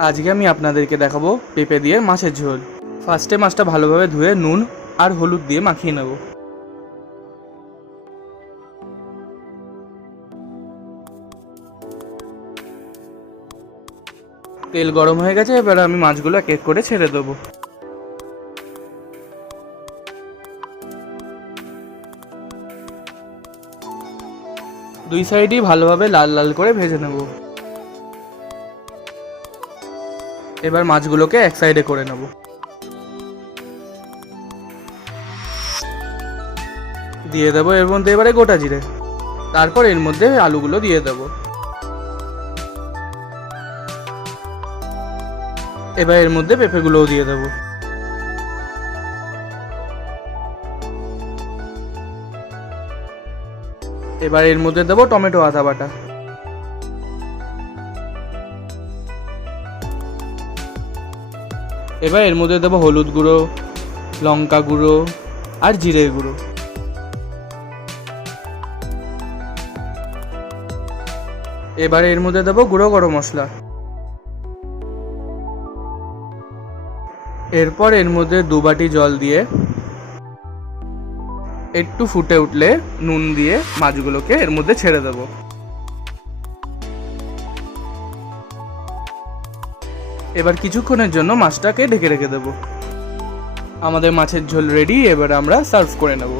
আজকে আমি আপনাদেরকে দেখাবো পেঁপে দিয়ে মাছের ঝোল। ফার্স্টে মাছটা ভালোভাবে ধুয়ে নুন আর হলুদ দিয়ে মাখিয়ে নেব। তেল গরম হয়ে গেছে, এবার আমি মাছগুলো এক এক করে ছেড়ে দেবো। দুই সাইডই ভালোভাবে লাল লাল করে ভেজে নেব। এবার মাছগুলোকে এক সাইডে করে নেব। দিয়ে দেবো এর মধ্যে এবারে গোটা জিরে, তারপর এর মধ্যে আলুগুলো দিয়ে দেবো। এবার এর মধ্যে পেঁপেগুলোও দিয়ে দেবো। এবার এর মধ্যে দেবো টমেটো আদা বাটা। এবার এর মধ্যে দেবো হলুদ গুঁড়ো, লঙ্কা গুঁড়ো আর জিরে গুঁড়ো। এবার এর মধ্যে দেবো গুঁড়ো গরম মশলা। এরপর এর মধ্যে 2 বাটি জল দিয়ে একটু ফুটে উঠলে নুন দিয়ে মাছগুলোকে এর মধ্যে ছেড়ে দেব। এবার কিছুক্ষণের জন্য মাছটাকে ঢেকে রেখে দেব। আমাদের মাছের ঝোল রেডি, এবার আমরা সার্ভ করে নেব।